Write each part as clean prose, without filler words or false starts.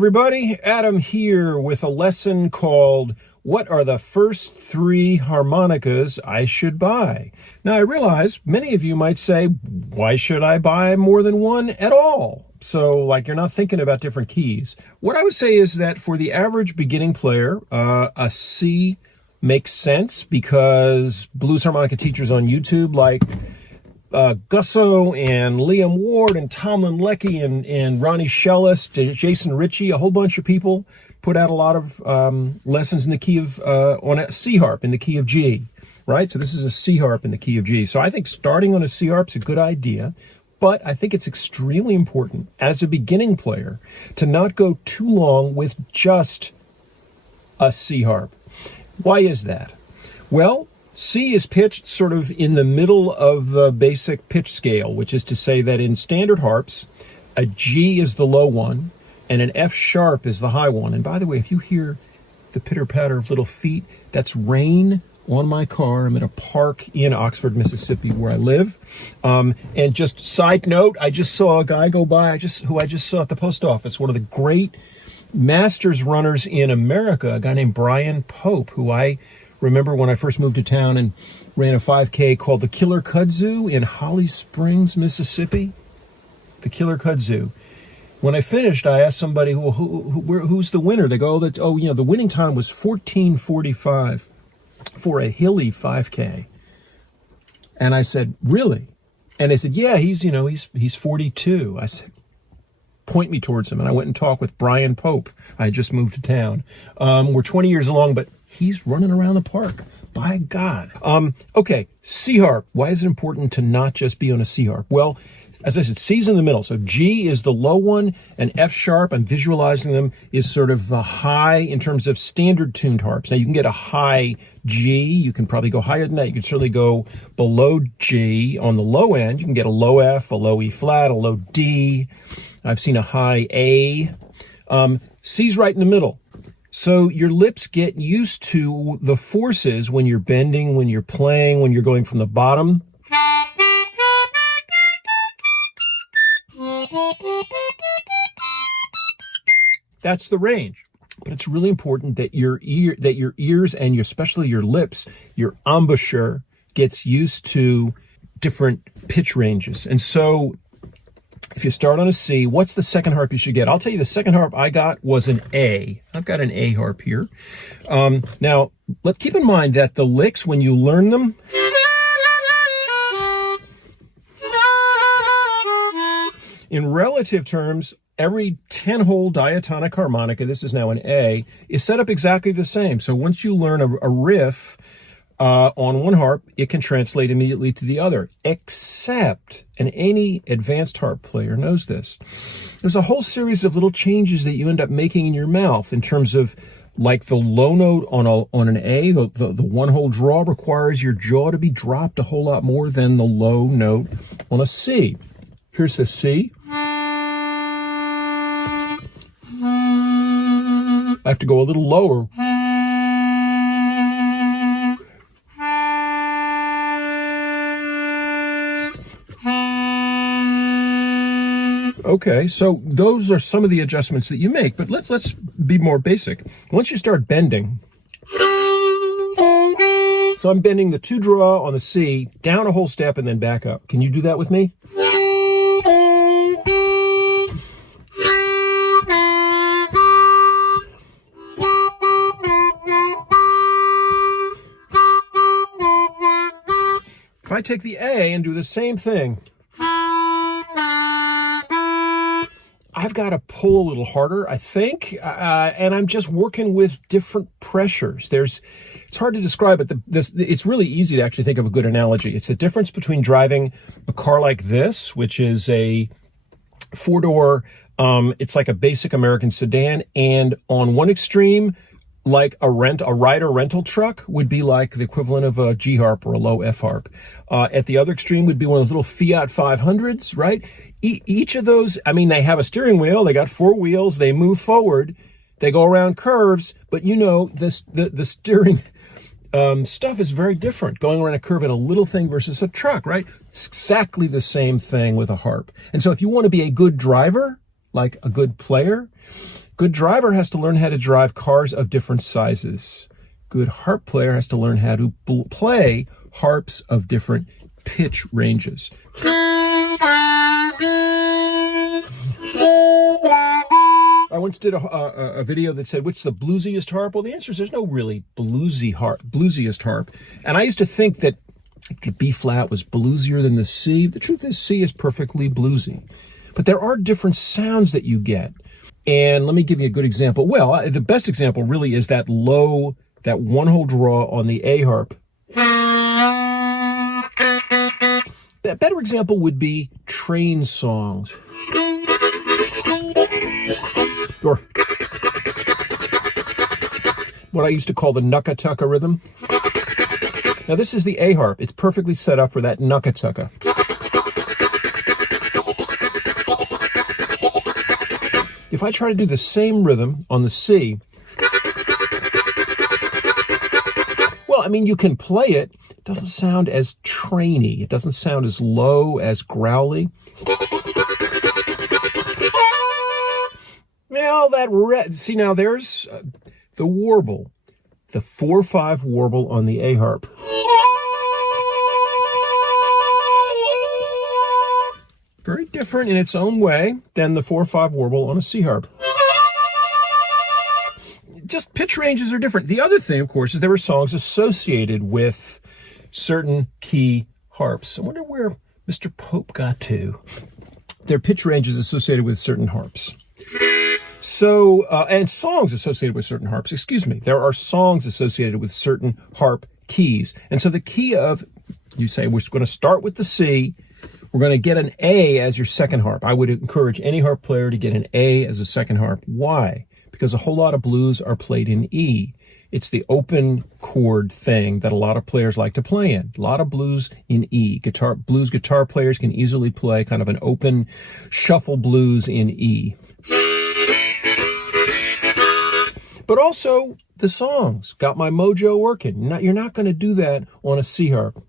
everybody, Adam here with a lesson called What Are the First 3 Harmonicas I Should Buy? Now I realize many of you might say, why should I buy more than one at all? So like you're not thinking about different keys. What I would say is that for the average beginning player, a C makes sense because blues harmonica teachers on YouTube like Gussow and Liam Ward and Tomlin Leckie and Ronnie Shellis, Jason Ritchie, a whole bunch of people put out a lot of lessons in the key of, on a C harp in the key of G, right? So this is a C harp in the key of G. So I think starting on a C harp is a good idea, but I think it's extremely important as a beginning player to not go too long with just a C harp. Why is that? Well, C is pitched sort of in the middle of the basic pitch scale, which is to say that in standard harps, a G is the low one and an F sharp is the high one. And by the way, if you hear the pitter-patter of little feet, that's rain on my car. I'm in a park in Oxford, Mississippi, where I live. And just side note, I just saw a guy go by who I just saw at the post office, one of the great masters runners in America, a guy named Brian Pope, who I remember when I first moved to town and ran a 5K called the Killer Kudzu in Holly Springs, Mississippi. The Killer Kudzu. When I finished, I asked somebody, who's the winner? They go, the winning time was 14:45 for a hilly 5K. And I said, really? And they said, yeah, he's 42. I said, point me towards him. And I went and talked with Brian Pope. I had just moved to town. We're 20 years along, but he's running around the park. By God. Okay, C harp. Why is it important to not just be on a C harp? Well, as I said, C's in the middle. So G is the low one, and F sharp, I'm visualizing them, is sort of the high in terms of standard tuned harps. Now you can get a high G. You can probably go higher than that. You can certainly go below G on the low end. You can get a low F, a low E flat, a low D. I've seen a high A. C's right in the middle. So your lips get used to the forces when you're bending, when you're playing, when you're going from the bottom. That's the range. But it's really important that your ears and especially your lips, your embouchure gets used to different pitch ranges. And so if you start on a C, what's the second harp you should get? I'll tell you, the second harp I got was an A. I've got an A harp here. Now, let's keep in mind that the licks, when you learn them, in relative terms, every 10-hole diatonic harmonica, this is now an A, is set up exactly the same. So once you learn a riff on one harp, it can translate immediately to the other, except, and any advanced harp player knows this, there's a whole series of little changes that you end up making in your mouth in terms of, like the low note on an A, the one-hole draw requires your jaw to be dropped a whole lot more than the low note on a C. Here's the C. I have to go a little lower. Okay, so those are some of the adjustments that you make, but let's be more basic. Once you start bending, so I'm bending the 2 draw on the C down a whole step and then back up. Can you do that with me? If I take the A and do the same thing, I've got to pull a little harder, I think, and I'm just working with different pressures. It's hard to describe, but it's really easy to actually think of a good analogy. It's the difference between driving a car like this, which is a 4-door, it's like a basic American sedan, and on one extreme, like a rider rental truck would be like the equivalent of a G harp or a low F harp. At the other extreme would be one of those little Fiat 500s, right? Each of those, I mean, they have a steering wheel, they got 4 wheels, they move forward, they go around curves, but the steering stuff is very different, going around a curve in a little thing versus a truck, right? It's exactly the same thing with a harp. And so if you want to be a good driver, like a good player, Good driver has to learn how to drive cars of different sizes. Good harp player has to learn how to play harps of different pitch ranges. I once did a video that said, which is the bluesiest harp? Well, the answer is there's no really bluesiest harp. And I used to think that the B flat was bluesier than the C. The truth is C is perfectly bluesy. But there are different sounds that you get. And let me give you a good example. Well, the best example really is that low, that one-hole draw on the A harp. A better example would be train songs. Or what I used to call the nucka-tucka rhythm. Now this is the A harp. It's perfectly set up for that nucka-tucka. If I try to do the same rhythm on the C, well, I mean, you can play it. It doesn't sound as trainy. It doesn't sound as low, as growly. Now see, now there's the warble, the 4/5 warble on the A harp. Very different in its own way than the 4/5 warble on a C harp. Just pitch ranges are different. The other thing, of course, is there were songs associated with certain key harps. I wonder where Mr. Pope got to. There are pitch ranges associated with certain harps. So, and songs associated with certain harps, excuse me. There are songs associated with certain harp keys. And so the key of, you say, we're going to start with the C. We're going to get an A as your second harp. I would encourage any harp player to get an A as a second harp. Why? Because a whole lot of blues are played in E. It's the open chord thing that a lot of players like to play in. A lot of blues in E. Blues guitar players can easily play kind of an open shuffle blues in E. But also the songs got my mojo working. You're not going to do that on a C harp.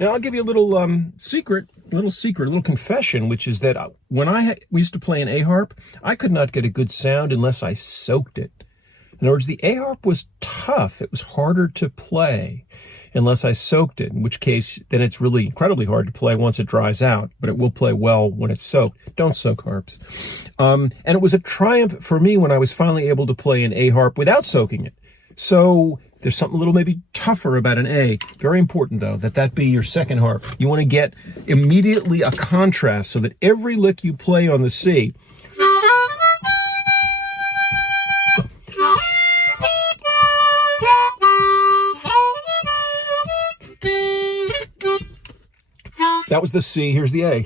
Now I'll give you a little a little confession, which is that when we used to play an A harp, I could not get a good sound unless I soaked it. In other words, the A harp was tough. It was harder to play unless I soaked it, in which case then it's really incredibly hard to play once it dries out, but it will play well when it's soaked. Don't soak harps. And it was a triumph for me when I was finally able to play an A harp without soaking it. So there's something a little maybe tougher about an A. Very important, though, that be your second harp. You want to get immediately a contrast so that every lick you play on the C, that was the C, here's the A.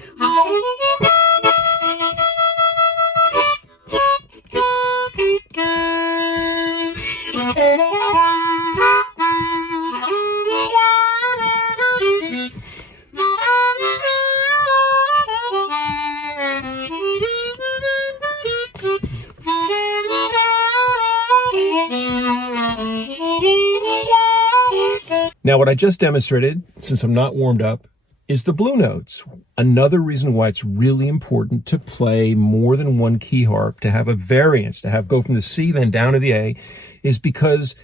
Now, what I just demonstrated, since I'm not warmed up, is the blue notes. Another reason why it's really important to play more than one key harp, to have a variance, to go from the C then down to the A, is because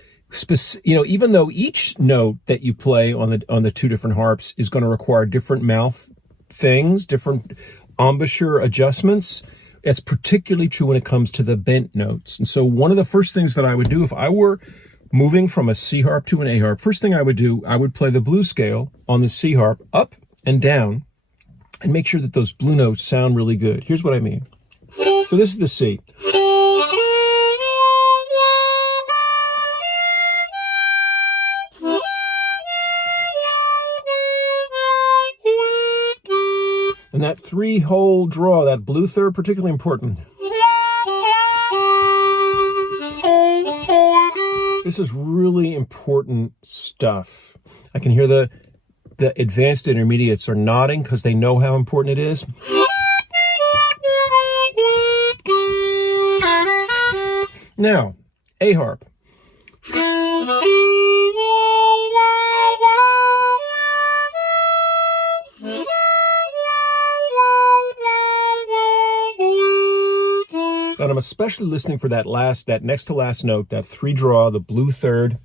even though each note that you play on the two different harps is going to require different mouth things, different embouchure adjustments, it's particularly true when it comes to the bent notes. And so one of the first things that I would do if I were moving from a C harp to an A harp, first thing I would do, I would play the blues scale on the C harp up and down and make sure that those blue notes sound really good. Here's what I mean. So this is the C. And that three-hole draw, that blue third, particularly important. This is really important stuff. I can hear the the advanced intermediates are nodding because they know how important it is. Now, A harp. And I'm especially listening for that next to last note, that 3 draw, the blue third.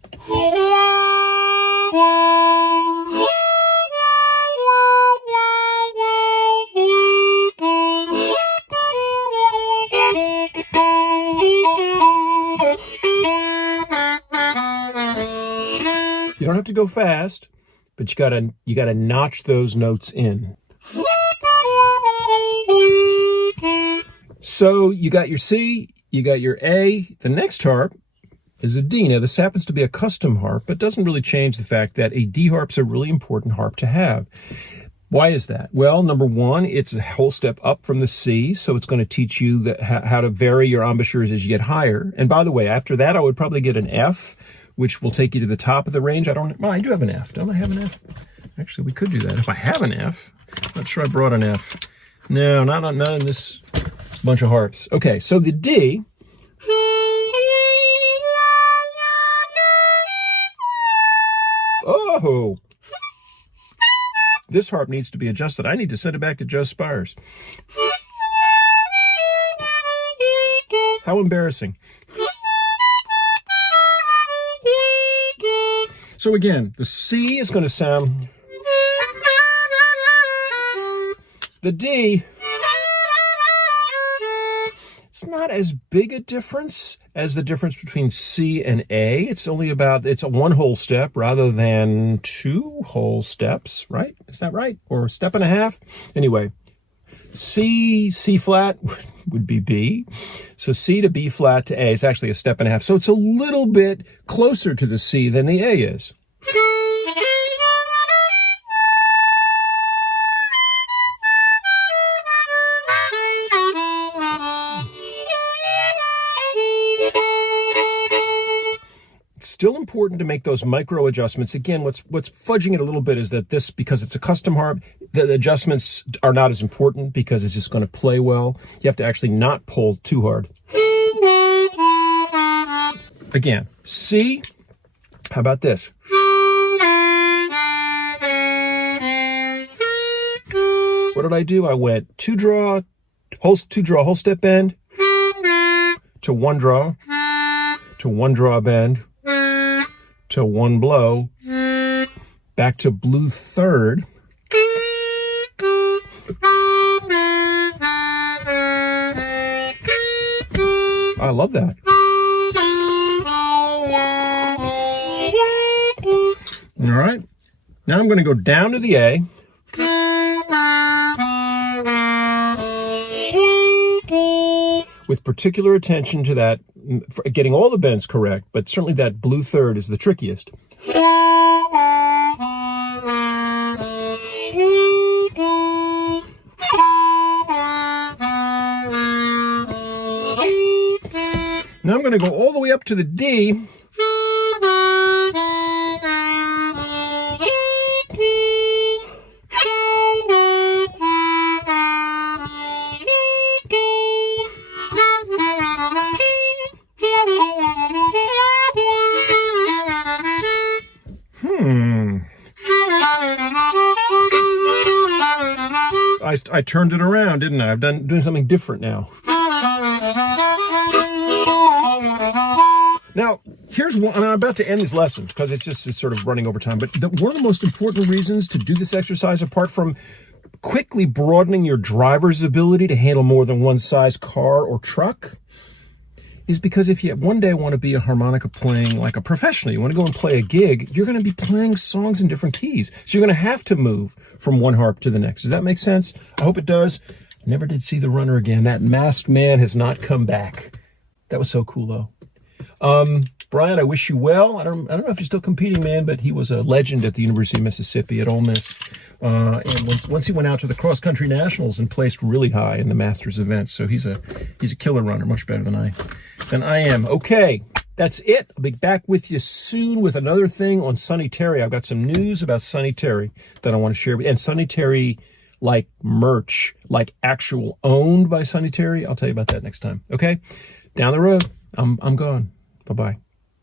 You don't have to go fast, but you gotta notch those notes in. So you got your C, you got your A. The next harp is a D. Now, this happens to be a custom harp, but doesn't really change the fact that a D harp's a really important harp to have. Why is that? Well, number one, it's a whole step up from the C, so it's going to teach you how to vary your embouchures as you get higher. And by the way, after that, I would probably get an F, which will take you to the top of the range. I do have an F. Don't I have an F? Actually, we could do that. If I have an F, not sure I brought an F. No, not in this bunch of harps. Okay, so the D. Oh, this harp needs to be adjusted. I need to send it back to Joe Spires. How embarrassing. So again, the C is going to sound. The D, it's not as big a difference as the difference between C and A. It's a one whole step rather than 2 whole steps, right? Is that right? Or a step and a half? Anyway, C flat would be B. So C to B flat to A is actually a step and a half. So it's a little bit closer to the C than the A is. Still important to make those micro adjustments. Again, what's fudging it a little bit is that because it's a custom harp, the adjustments are not as important because it's just going to play well. You have to actually not pull too hard. Again, C. How about this? What did I do? I went 2 draw, whole step bend, to 1 draw, to 1 draw bend, to 1 blow, back to blue third, I love that. All right, now I'm going to go down to the A. With particular attention to that, getting all the bends correct, but certainly that blue third is the trickiest. Now I'm going to go all the way up to the D. I turned it around, didn't I? I'm doing something different now. Now, here's one, and I'm about to end these lessons because it's sort of running over time, but one of the most important reasons to do this exercise, apart from quickly broadening your driver's ability to handle more than one size car or truck, is because if you one day want to be a harmonica playing like a professional, you want to go and play a gig, you're going to be playing songs in different keys. So you're going to have to move from one harp to the next. Does that make sense? I hope it does. Never did see the runner again. That masked man has not come back. That was so cool, though. Brian, I wish you well. I don't know if you're still competing, man, but he was a legend at the University of Mississippi at Ole Miss. And once he went out to the cross-country nationals and placed really high in the Masters event. So he's a killer runner, much better than I am. Okay, That's it. I'll be back with you soon with another thing on Sonny Terry. I've got some news about Sonny Terry that I want to share with you. And Sonny Terry, like merch, like actual owned by Sonny Terry. I'll tell you about that next time. Okay? Down the road. I'm gone. Bye-bye.